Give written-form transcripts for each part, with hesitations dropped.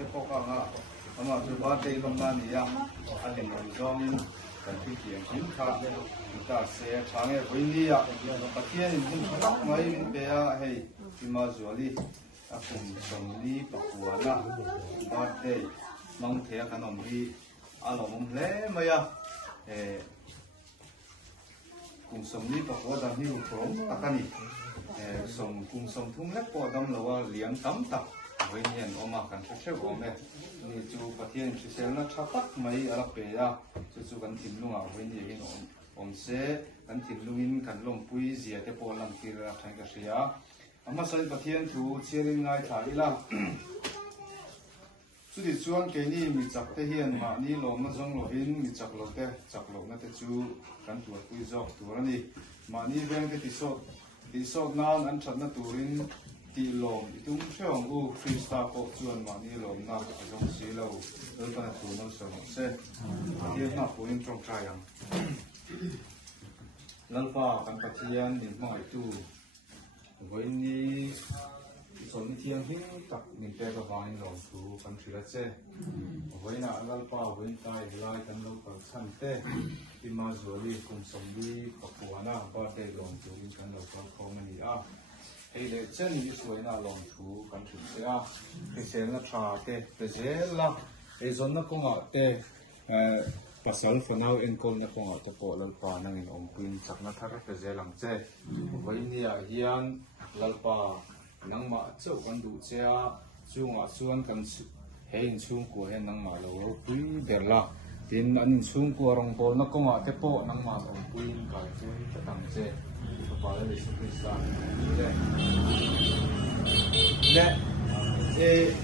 te poka nga ama chu ba te long na ni ya alin lo zong kan ti kian kin kha ta se change boi ni ya pathian in hun thak mai be ya hei ima zuali akum som ni pakuana ba te mong the kanom hi alom le maya cùng sống đi và có đam mưu prom takani sống cùng sống thung lép có đam lawa liang tam tak với nhiên oma kan sẽ ome ni chu pathian chi sel na thatak mai ala pe ya chu kan thim lunga với ni hin om se kan thim lungin kan lom pui zia te po lam tir ra thang ka sia ama sai pathian thu chirin ngai thai la chú đi chuan cái ní mi chặt thế hiền mà ní lồng nó giống lồng in mi chặt lồng nó thế chú cắn chuột quy dọc tu ra đi mà ní ven cái tí sốt nan ăn chặt nó tu in tí lồng tung chong u freestyle có chuan mà ní lồng nó giống xí lâu rồi cái tu nó sống xe hiền nó phụ in trong trai ang lần pha cắn bát hiền nhìn mọi tu với níส่วนที่ยังหิ้งตักนิมเตะกับวานลองดูกันทีละเจ้วันน่ะลัลปาวันตายไล่กันลงกับชั้นเต้ที่มาจวลีคุมสมบีกับหัวหน้าบาดได้ลองดูกันลงกับเขามันนี่อ่ะไอ้เด็กเจ้านี่สวยน่ะลองดูกันทีเจ้าไอ้เจ้าน่ะชาเต้แต่เจ้าละไอ้ส่วนน่ะคงอ่ะเต้ภาษาฝรั่งเอ็นคนน่ะคงอ่ะตะโกนลัลปานั่งอินองค์กินจากนั้นถ้าเราแต่เจ้าหลังเจ้วันนี้อ่ะเฮียนลัลปานังมาเจ้ากันดูเจ้าช่วงส่วนกันเห็นช่วงกัวเห็นนังมาเราปุ้ยเดลละเป็นอันช่วงกัวรองโปนักก็มาเทปโปนังมาเราปุ้ยกันช่วงจะตั้งเจ้าไปเลยสุดที่สุดและ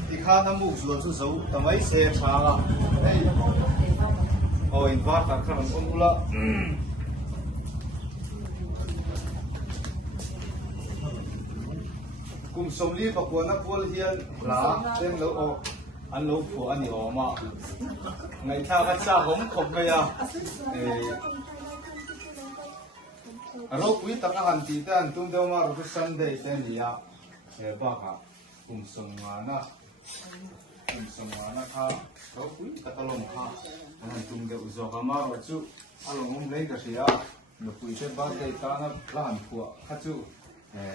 ที่ข้าน้ำมูกส่วนสุดสูงทำไมเสียชาละโอ้อินวัดตัดขนมคนละกุมสมรีปกวนนักบอลเฮียนหลาเล่นแล้วอันลูกผัวอันนี้ออกมาไงถ้าก็จะผมขบไปอ่ะเราคุยตั้งหันตีแต่ตุ้มเดียวมาเราก็สันเดย์แต่นี่อ่ะบ้าค่ะกุมสมงานนะค่ะเราคุยตั้งลงค่ะอันตุ้มเดียวอุจจาระมาเราจู่อารมณ์เลยก็เสียเราคุยเช่นบ้านเดย์ตานะหลานผัวข้าจู่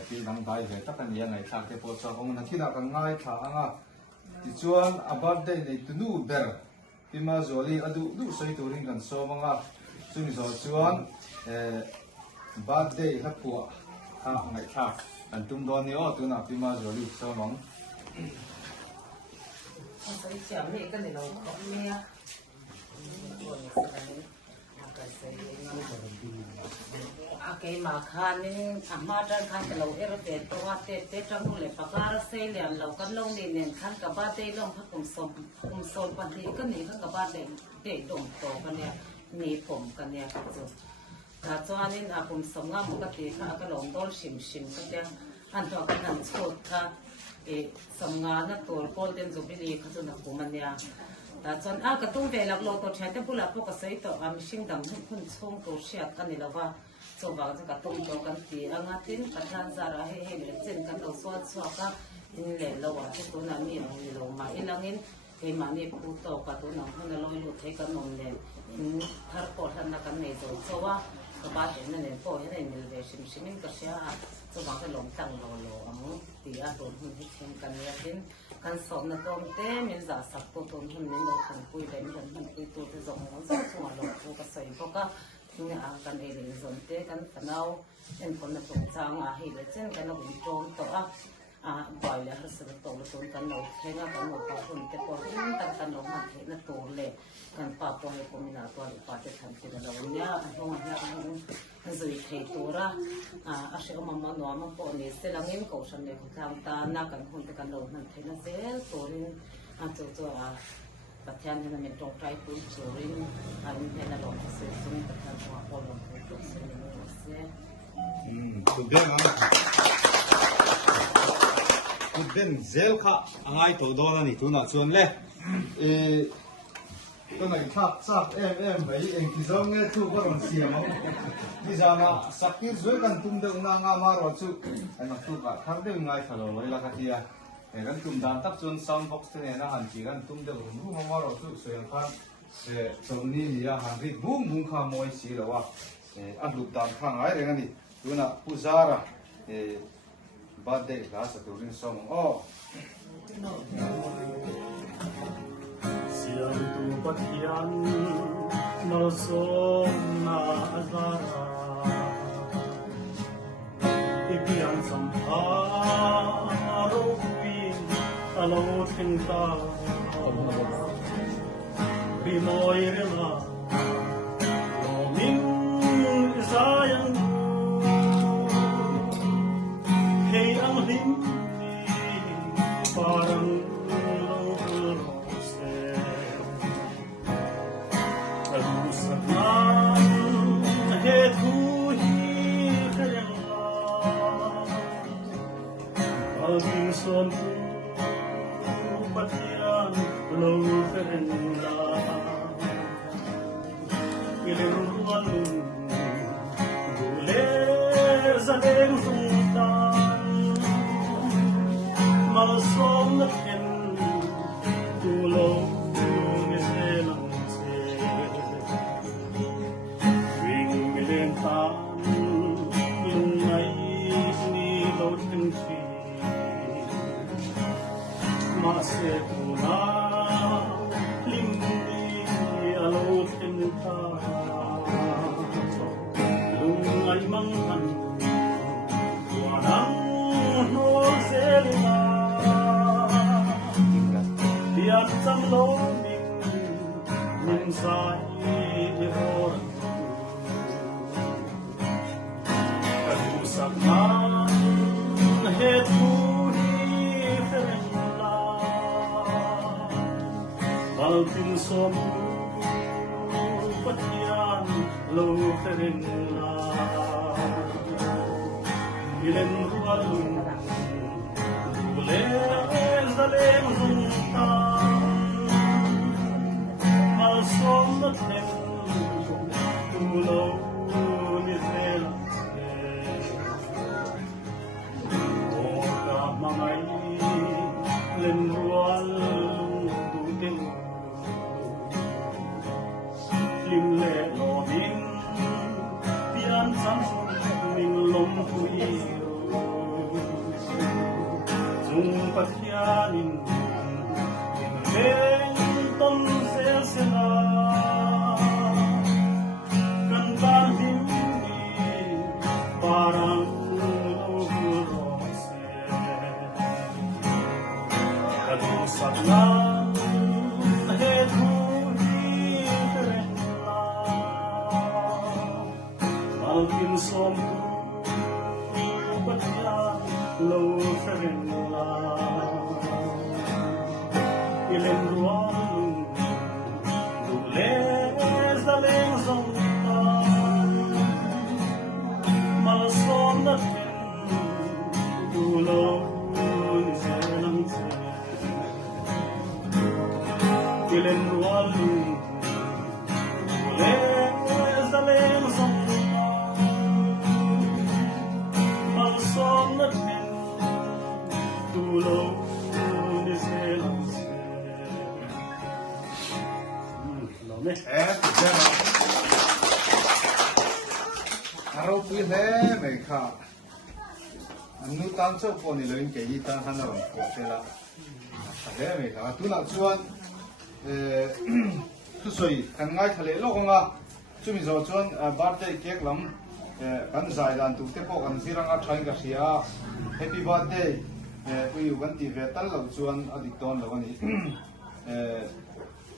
ที่นังได้เหตุกันยังไงทางที่ปวดสะของนักที่นักง่ายทางอ่ะที่ชวนอาบัดได้ในตุนูเบอร์ที่มาจวลีอดูใส่ตัวริงกันโซมังอ่ะช่วงนี้ชวนบัดได้ฮับปัวทางไงทางอันตุ้มโดนนี่อ๋อตัวนักที่มาจวลีโซมังใส่เสียงนี่ก็เนี่ยเราแบบนี้cái mà khan nên mà trang khan cái lâu ở đây tôi hát tết trang nuôi phải cả xây liền lâu cái lâu này nên khan cả ba đây lâu phải cùng sôm quan thì cái này khan cả ba đây để đồng tổ cái này nhị phẩm cái này rồi cả cho nên cùng sống ngang một cái thì cái lòng đôi xìm cái này anh cho cái này sốt cái sống ngang nó tổ bol đến rồi bây giờ cái nó cũng mình nhaแต่จนกระตุ้งเวลักโลตัวใช้แต่ผู้หลักพวกเกษตรตัวมิชิงดำให้คุณชงตัวเชียกันนี่แล้วว่าจงบอกจะกระตุ้งตัวกันตีงาตินกระทานสาระให้เหลือเส้นกันเราสวดก็นี่แหละเราว่าที่ตัวนั้นมีเรามาอีหลังนี้เห็นมาเนี่ยผู้โตกับตัวน้องคนเราหลุดให้กันนมเลยถ้าปวดทันกันในตัวเพราะว่ากระบาดเห็นนั่นเองปวดให้ในมือเลยชิมก็เชียจงบอกให้หลงตั้งโลอ่ะมึงตีอาตัวหุ่นที่เชียงกันเนี่ยเป็นกันสอบนะตอนเต้มีจ่าสักตัวตนหุ่นนี้เราถึงคุยได้ไม่ถึงหุ่นคุยตัวที่ส่งมันส่งหัวเราพวกก็ใส่พวกก็ที่เนี่ยกันเองเลยส่วนเต้กันกันเอาเป็นคนในตรงจางให้เลยเช่นกันเราเป็นโจรตัวบ่อยเลยสุดโตเลยตัวกันเราแค่ว่ากันเราพอคนแต่พอที่กันเรามาเห็นตัวเลยกันป่าปองเลยผมมีหน้าตัวป่าจะทำที่เราเนี่ยห้องเนี่ยมันจะใช้ตัวละอาศัยเอามาหน่อมาปนเนี่ยเสร็จแล้วเงี้ยก็ฉันเลยทำตาหน้ากันคนแต่กันเรามันเห็นเสร็จตัวนี้ตัวปัจจัยนั้นมันตรงใจปุ่นตัวนี้มันเห็นเราเสร็จตัวนี้ปัจจัยตัวพอเราตัวเสร็จแล้วเสร็จสุดเด่นนะสุดเด่นเซลค่ะง่ายตัวโดนนี่ตัวน่ะชวนเลยตัวไหนทักไปเองที่จะเงี้ยทุกคนเสียมั้งที่จะมาสักทีช่วยกันตุ้มเดินนางามารอชุไอ้นักทุกข์ทั้งเดินง่ายขนาดนี้ละกันที่ kan tum dan tak chun sound box te ne na han chi kan tum de rum rum ma ro chu soyang khan chom ni ya han ri bum bum kha moi si lo wa a lu dan khang ai re ngani tuna puzara birthday la sa turin song oh siang tu patian no som na azara ipian sampha ro win alo thinta bi moi rela lo min sayang hey ang lim parang son patian lo ferenda ilem walu gule zalem suntan mal som na ken tu lo ni selang se wing milen tan lung nai ni lo ten chi Masetuna limbi alo tenta lungai manghan wanang no selina tiat sam lo min sai hor kadusak man hetu Alpin som patian lo ferilla ilen rualun ule zalem zuntan mal som natem tulo ni zela oka mamai len rual lim le lo min pian sam min lom hui zum pathianin in ton sel sela kan ban him parang rose kadu satna Alpin som patian lo ferilla ilen rualun dule zaleng zontan mal som na dulo selang se ilen rualun dule zaleng zontan Tulo ni selang se. Lo me. Jana. Aro pui le me kha. Anu tan cho ko ni loin ke ita hana ro ko sela. Le me kha tu na chuan tu soi kan ngai thale lo nga chumi zo chuan birthday cake lam kan zai dan tu te po kan siranga thain ka sia happy birthday we want the vetal lo chuan adik ton lo ni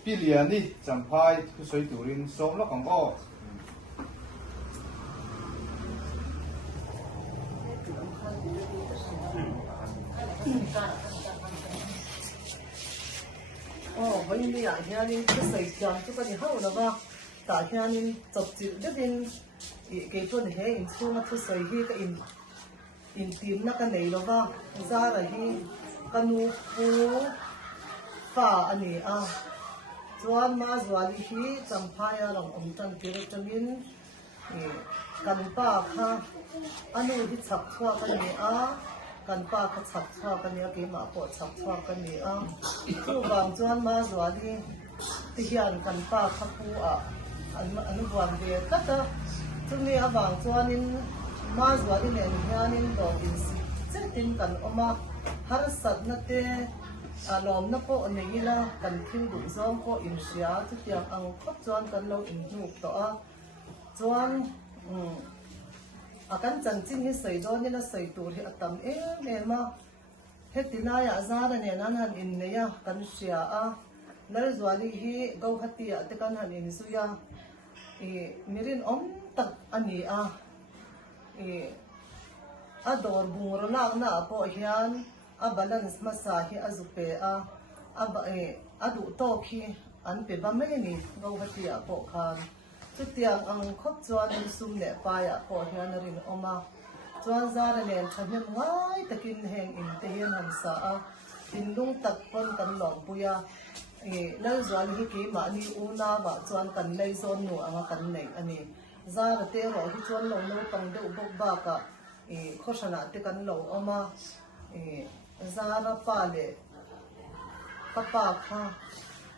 piliani champai khu soi turin som lo kang ko bây giờ hianin cái sợi chạm cho cái hậu là ba tại hianin chụp chụp rất in cái chỗ này in xuống cái sợi hi cái in tìm nó cái này là ba ra là hi cái nu phu pha anh ấy chuan ma zuali hi champhaya lam tan kir tamin kan pa kha anu hi chak thwa kan ni กันป้าเขาฉับชอบกันเนี่ยกี่หมาปวดฉับชอบกันนี่ผู้บางจวนมาสวัสดีที่เฮียนกันป้าเขาผู้อันวันเดียก็จะจุดนี้บางจวนนินมาสวัสดีเนี่ยเฮียนินดอกอินสิเจ้าตินกันออกมาหาสัตว์นั่นเต้ลมนับก็อันนี้ละกันทิ้งดุจอมก็อินเสียทุกอย่างอังคบจวนกันเราอินหูต่อจวนอาการจังจินที่ใส่ดอนนี่นะใส่ตัวที่ตั้มมาเฮตินายาซาร์เนี่ยนั่นหันอินเนี่ยกันเสียนั่นจวนที่เขาหัดที่แต่กันหันอินสุยามีรินตักอันนี้ดอร์บุงรนักน่ะพอเฮียนบาลานซ์มาสาฮีจุเปดูโตคีอันเป็นบะไม่นี่เราหัดที่พอคานจุดที่อังคบจวนซุ่มเนี่ยไปพอเฮียนรินออกมาจวนซาร์เนี่ยฉันยังง่ายตะกินแหงอินเทียนหันสาอินลุงตักปนกันหลอมปุยแล้วจวนที่กี่มานี่อุณาบะจวนกันเลยโซนหนูกันไหนอันนี้ซาร์เตอร์ที่จวนลงโน้ตังเดือบกบ้ากะโฆษณาที่กันหลงออกมาซาร์ป้าเล่กับป้าค่ะ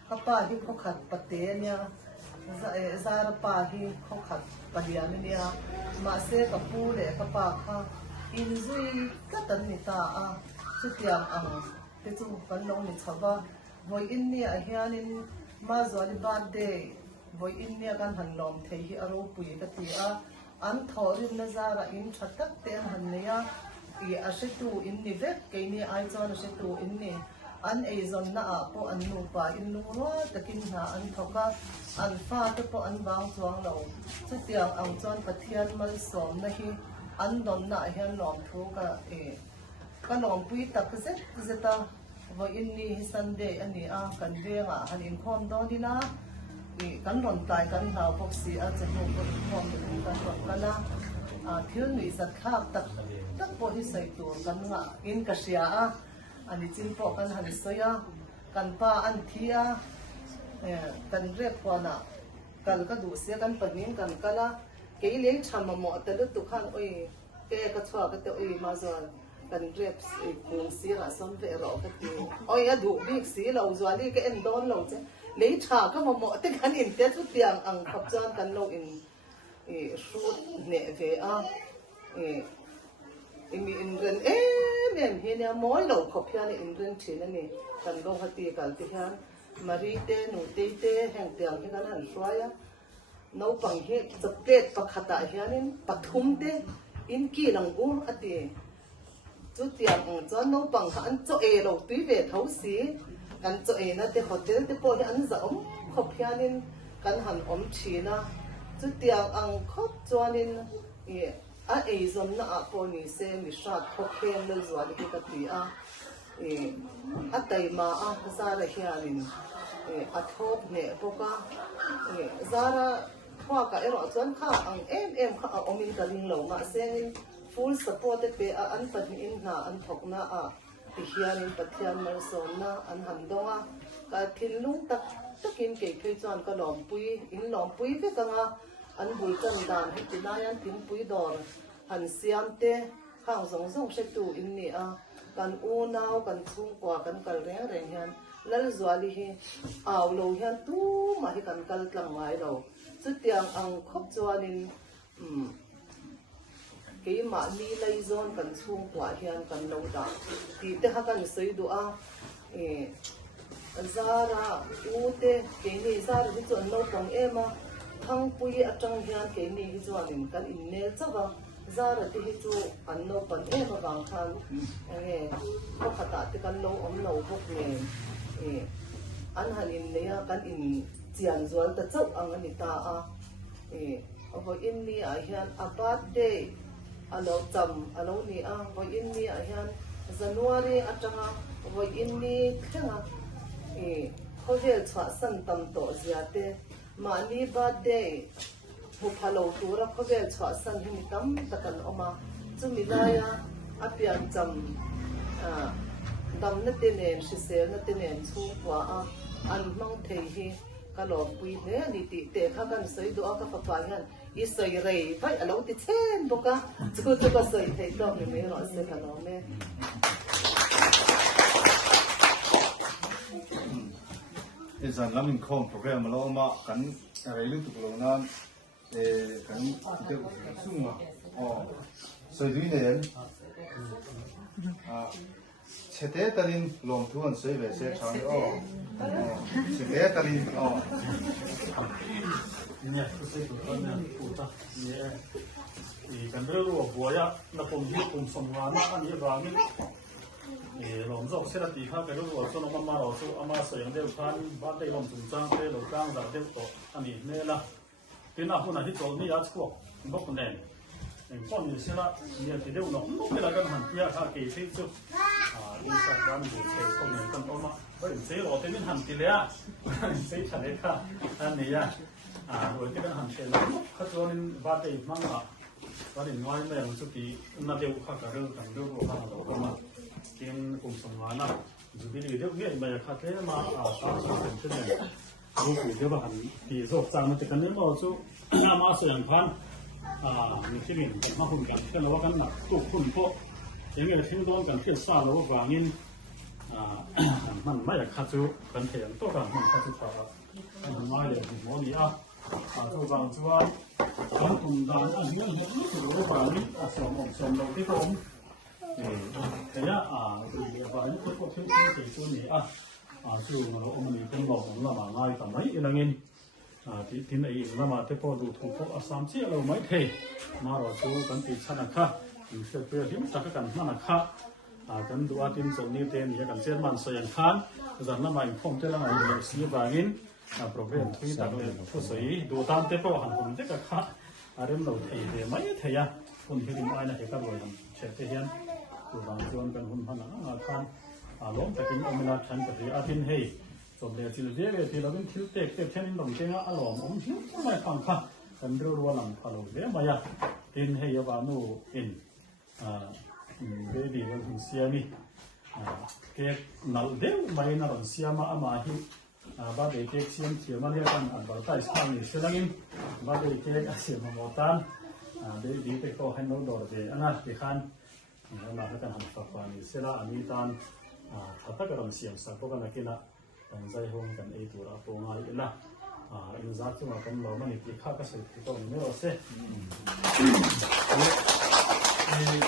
กับป้าที่เขาขัดปะเตเนี่ยซาร์ป้าที่เขาขัดปะเดียนเนี่ยมาเสกับปูเล่กับป้าค่ะอินซุยก็ตันนิตาสุดยังที่จู่กันลงนิชาววอยอินเนี่ยเฮียนินมาจวนบาร์เดย์วอยอินเนี่ยกันหันลมเที่ยอารมณ์ปุยกันที่อันทอรินนซาร์อินชัดตักเตนหันเนี่ยอาศัยตัวอินนี่เวกเกนี่ไอจอนอาศัยตัวอินนี่อันไอจอนน่ะพออันนูปาอินนูรัวตะกินหาอันทอกะอันฟ้าตะพออันบางจวงเราสุดยังอังจอนปะเทียนมันสมนะฮีอันดอนน่ะเฮียนหลอมทุกะก็หลอมปุยตักเซตาว่าอินนี่ซันเดย์อันนี้กันเรียงหันอินคอมดอดีนะกันรอนตายกันหาวพวกสีอาจจะรู้กันคอมเป็นกันรอนกันนะเที่ยวนี้สักข้าวตักพอที่ใส่ตัวกันอินกระเสียอันนี้จินพอกันหันสวยกันป้าอันที่กันเรียกว่าน่ะกันก็ดูเสียกันปนนี้กันก็ละเกี่ยเลี้ยงชามหมอแต่ละตุกขันเกี่ยก็ชอบก็แต่มาจวนกันเรียบกุงสีละส้มเวรอก็ตีดูบิ๊กสีเราจวนนี่ก็เอ็นโดนเราจ้ะเลยชาก็มาหมอแต่กันอินเตสุดที่อังขับจวนกันเราอินสูดเนี่ยเวมีอินเรนเนี่ยเฮียมอยเราขบยานี่อินเรนเชนนี่กันก็หัดตีกันที่ฮะมารีเตนูเตแห่งเตียงที่กันหันสวยน้องปังเฮจะเปรตปะขัดเฮียนี่ปะทุ่มเตอินกี่หลังกูอดีจุดเตียงจอนน้องปังหันโจเราตุ้ยเวทเขาสีกันโจนะเตหัดเตเตพอที่อันจะขบยานี่กันหันชีนะจุดเตียงขบจวนนี่ไอ้จนน่ะพอนี่เซมิชาทกเคนเลยจวนที่กติแต่มาซาระเฮียนินทบเนี่ยพวกซาระข้ากับจวนข้าข้าอมินกันลิงเหลวมาเซนฟูลสปอร์ตเปอันปัจจุบันอันทกน่ะที่เฮียนินปัจจัยมาสอนน่ะอันหันดงก็ทิ้งลุงตักกินเกี่ยวจวนก็หลอมปุยอินหลอมปุยเพื่อกันอันบุยกันดานให้ตินายันทิ้งปุยดอนหันเสียมเตะข้างสองเช็ดตูอินนี่กันอูนาวกันชุ่มกว่ากันกัลแรงยันแล้วจวนที่เอาโลยันตู้มาให้กันกัลกลางไว้เราสุดยังคบจวนนี่กี่มาลีไลซอนกันชุ่มกว่ายันกันเราด่าที่เตะกันสวยดูซาระอูเตะกี่นี่ซาระที่จวนเราต้องทั้งปุยจังยันกี่นี่จวนนี่กันอินเนลจ้าซาระที่จูอันโนปันมาบางครั้งก็ขัดตัดกันเราเราพวกเนี่ยอันหันอินเนี่ยกันอินเจียนจวนแต่เจ้าอันนี้ตาพออินนี่ยันอาบัดเดย์เราจำเรานี่พออินนี่ยันจันวารีจังพออินนี่แค่เขาเรียกว่าสันตัมโตเสียเตมาลีบัดเดย์ผู้พาลูตัวเราเขาเรียกว่าสันหิมตัมตะกันออกมาจุมิได้อาเปียนจำดำนัดเนนชิเซนัดเนนชูกว่าอันมังเทีย ก็หลอกปุยเนี่ยนี่ติเตะข้ากันใส่ดูเอากับปลาเงี้ยอีใส่เรย์ไปเราติดเช่นบุกะจู่ก็ใส่เทต้องไม่หรอกใส่ขนมแม่ izan lamin khom program lo ma kan rai lu tu lo nan kan de sunga so dui ne chete talin lom thuan sei ve se chang chete talinเนี่ยก็ใช่ตัวนั้นปูตาเนี่ยอีกันเรื่องว่าบัวยักษ์นับผมที่ผมสมงานอันนี้บางนี่หลงจอกเสด็จตีข้าไปรู้ว่าส่วนน้ำมาเราสู้อามาเสียงเดียวกันบ้านได้ลงจุนจ้างได้หลงจ้างจากเดียวต่ออันนี้เนี่ยละเป็นอาหุ่นที่โจนี่ยัดขวบบอกคนเด่นป้อนอยู่เสียละเนี่ยที่เดียวน้องเวลากันหันเที่ยวข้าเกยที่สุดอินสัตว์บ้านอยู่เสียคนหนึ่งกันออกมาเฮ้ยเสียหล่อเต็มหันทีเลยเสียฉันเลยค่ะอันนี้โดยที่เป็นหันเสียแล้วข้าตัวนี้บ้านได้มั่งละบ้านได้น้อยไม่ยังสุกี้น่าเดียวข้ากระเรื่องกันเรื่องข้าเราก็มาเกี่ยงกลุ่มสมานนะจุดนี้เดี๋ยวเนี่ยมาจากข้าเทมาตามสมัยเช่นนี้รู้สึกเดี๋ยวหันที่สอบจางมันจะกันเรื่องเราสู้มาเสียงพันมีที่หนึ่งกันมาหุ่นกันกันแล้วว่ากันหนักตุกหุ่นพวกยังไงทิ้งโดนกันเที่ยวซ่าแล้วว่างินมันไม่อยากขาดจูกันเถียงตัวกันมันขาดจูต่อมันไม่เดี๋ยวหัวนี้ตัวบางจูว่าทำกลุ่มด่านอันนี้ถือว่างินสมองสมเราที่ผมแต่เนี่ยบางคนก็เที่ยวที่ส่วนนี้จู่เราเอามันเป็นบอกของเรามาง่ายแต่ไม่อะไรเงี้ยที่ไหนเรามาเที่ยวดูถูกพวกอาสามที่เราไม่เทมาเราสู้กันติดชนะค่ะอยู่เชื่อเพื่อที่มันจะกันนั่นนะคะกันดูอาทิตย์ส่วนนี้เต็มอย่างกันเช่นมันสยังคันจะนั่งมาอยู่ห้องเจ้าหน้าที่สีบางินโปรแกรมที่ตัดเลยผู้สวยดูตามเที่ยวหันคนเจ้าค่ะเรื่องเราเที่ยวไม่เที่ยวคนที่ดิ้นไอ้นะเที่ยวก็รวยทำเชื่อเที่ยวดูบางส่วนกันคนพันนั้นคันล้มแต่กินอเมริกันแต่ที่อาทิตย์ให้สมเด็จจิลเจเวที่เราเป็นทิวเต็กเช่นนี้ต้องเจ้าอารมณ์หิวไม่ฟังค่ะกันรัวหลังพาเราเดี๋ยวมาอย่าดินให้ยาบานูอินเบบี้วันที่เสียนี่เก็บนัลเดียวไม่น่ารังเสียมาอามาหิบ้าเด็กเก็บเสียงเสียมาเรียกกันอันบัลไตสตาร์นี่เสียงนี้บ้าเด็กเก็บเสียมาหมดตันเบบี้ไปก็ให้น้องดอร์เดอันนั้นที่ขันแล้วมาให้กันหันฝักฝันนี่เสียละอันนี้ตันถ้าถ้ากันเสียงสักพวกกันกินละกันใจห้องกันไอตัวละตัวง่ายละอินซักที่มาเป็นเรามันอีกข้าก็สุดที่ต้องไม่รอเสีย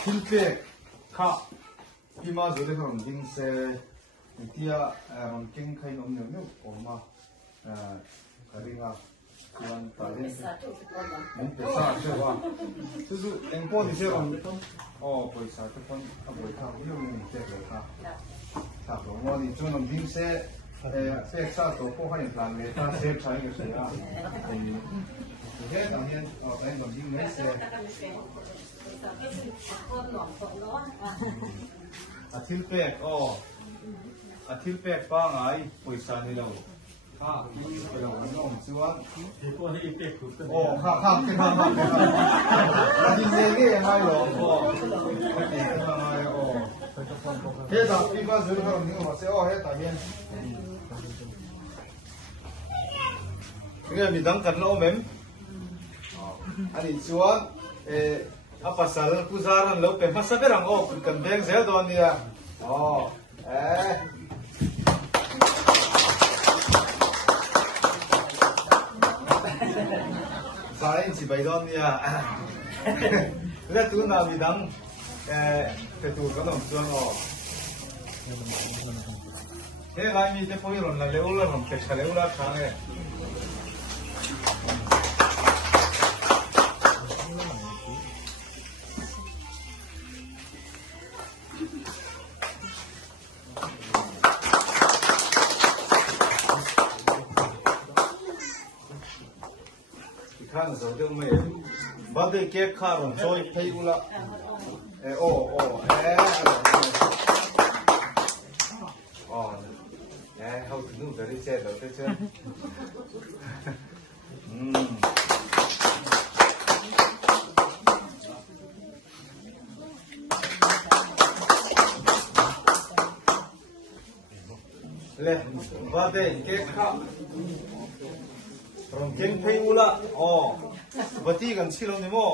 ทิลเปกข้าพี่มาจุดเรื่องดิ้งเซ่ที่มันเก่งใครน้องเนี่ยผมมาคาริงาวันตอนนี้มันเป็นซาใช่ป่ะคือเอ็งพ่อที่เชื่อมันบริษัททุกคนบริษัทที่มันเจ๊เลยค่ะถ้าผมว่านี่จุดน้องดิ้งเซ่เซ็กซ์ตัวพวกเขาอย่างไรเนี่ยถ้าเซ็กซ์ใช้ก็ใช่อ่ะเฮ้ยตอนนี้แต่น้องดิ้งไม่เซ่อาทิตย์แปดอาทิตย์แปดป้าไงบริษัทนี่เราข้าที่ไปเราน้องชื่อว่าที่พวกที่เด็กขุดกันข้าเป็นทางมาอาทิตย์เด็กยังไงหรออาทิตย์ทางไงเฮ้ยตาพี่ป้าซื้อขนมนี่มาเสียเฮ้ยตาเย็นนี่มีดังกันแล้วมั้ยอันนี้ชื่อว่าpasal puzaran lo pe masa berang kan beng saya don dia saya si bai don dia le tu na bidang pe tu kan om chuan he lai mi te poi ron la le ula ron pe chale ula thang e看手就没，把这给看了，所以配不了。好听这里写的这些，嘞 le bate ke kha rom ken phei ula bati kan chilong ni mo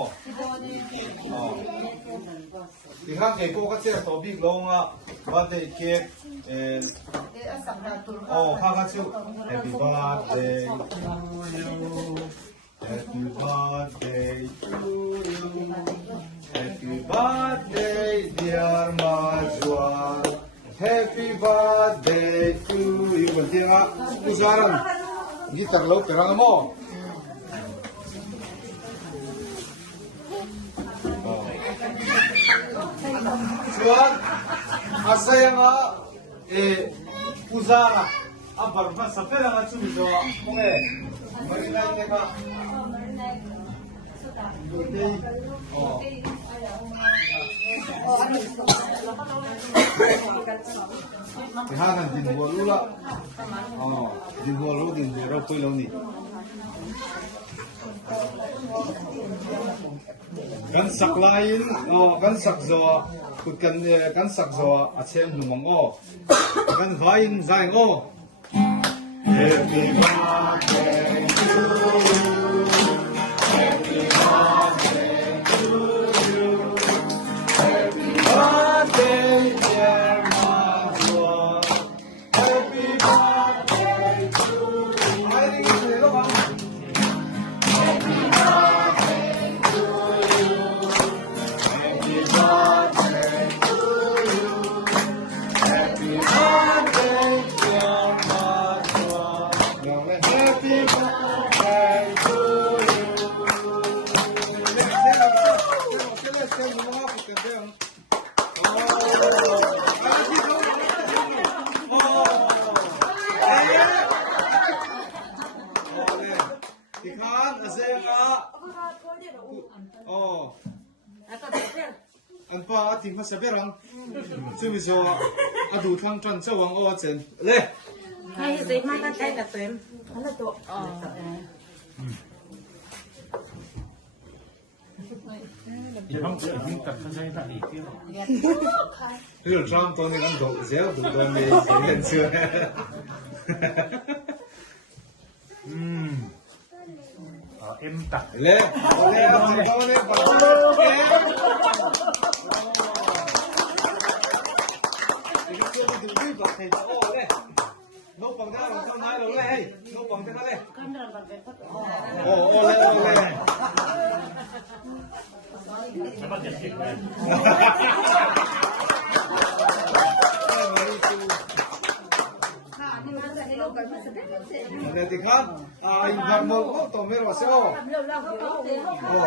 thì khác cái cô các chị tổ bị lâu ngà bắt để kia khác các chú happy birthday to you happy birthday to you happy birthday dear Majwa happy birthday to you bên kia á usaran guitar lâu terang mo Tuan, saya nga uzara, abar pa sa pera nga chumiso, okay, marinay teka, Ihanan din huwalula, din huwalo din huwalo po ilaw ni. Kan saklain kan sakzo kan sakzo achem lumang kan vain zain happy birthday to you happy birthday to you happy birthday dear Majwa happy birthday to you happy anh pa tìm phát sẽ rằng chứ bây giờ đủ thằng trần châu hoàng ô trên lên hay gì mà ta tay đặt tuyến Ano to? Rồi trong tôi nên ăn đồ dẻo đủ tôi mới lên chưa em tặng lên lên tôi lên nấu bằng đá bằng nái đâu lên nấu bằng cái đó lên lên lên thì khác anh làm một tổ mới rồi sao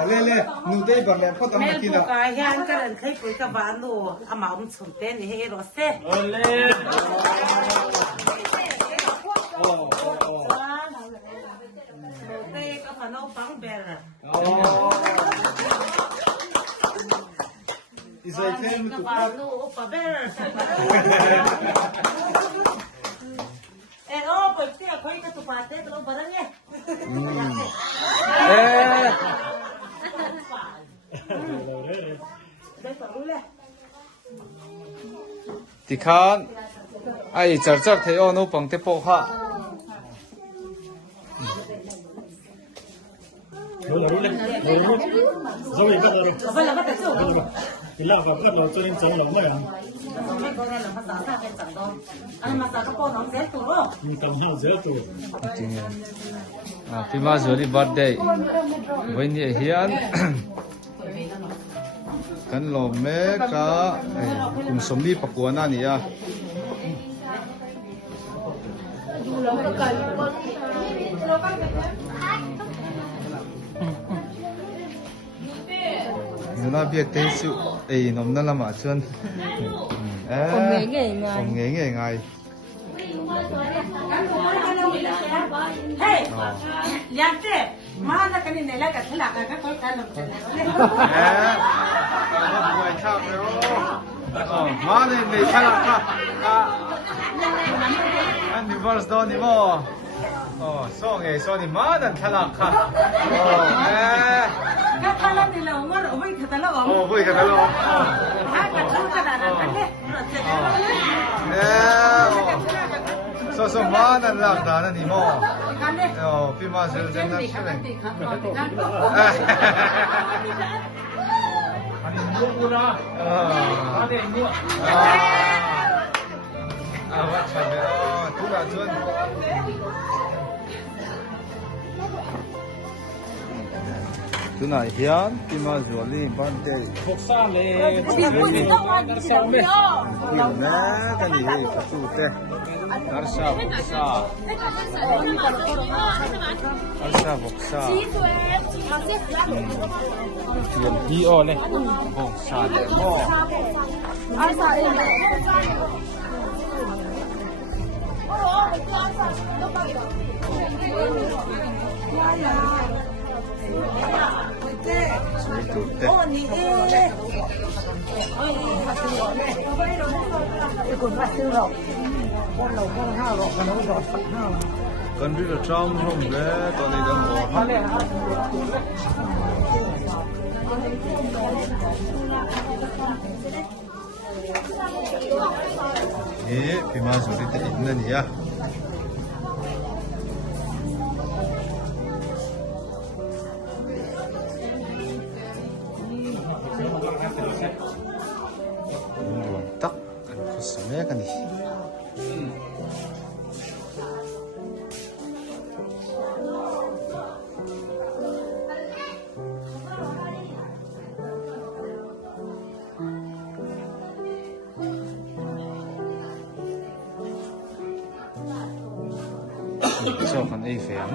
lên nụ tây bằng đèn có tấm mẹ kia cô cái hàng cái lần thấy cái cái bán đồ mà ông sủng tên thì hết rồi xe lên tây có phải nấu bánh bè rồi Isai thêm cái tụ bán đồ bánh bè oh, pues sí, acuérdate que tu parte te lo van a ver. Thì khan ai chở chở thấy ô nấu bằng tế bộ ha rồi cái rồi Vậy là bắt đầu rồi. cái là vào cái rồi cho nên chấm lắm này Mấy con này là mà sáng ra cái chẳng đâu. Anh mà sáng các con nó dễ tủ rồi. cầm nhau dễ tủ Pima Zuri birthday với nhẹ hiền kan lo me ka kum somni pakuana ni ya Nuna biết tên sự ấy nôm na lama chuan om nghe ngay Hey, lihat deh, mana kan ini lah kat selak kan kau kan lom jalan. buổi chào má này này chào cả anh đi vào đó đi vào so nghe so đi má đàn chào cả Kau kalau di lawan, oi kata lawan. vui cái đó Hai kata kata ada kan deh. so mana lang dana ni mo oh pima sil jen na sheng Ani mua muna. Ani mua. Awak sampai tu lah tuan. Tu nak hian pima juali bante. Boksa le. Hiu na kan ni tu teh. Darsa boksa. Darsa boksa. Hian hi o le. Boksa le mo. Tu teh. Con biết là trong không đấy, con đi đang ngồi. Pima sudah itu ini nih ya. Tak, kan khususnya kan nih. So kan ay fan.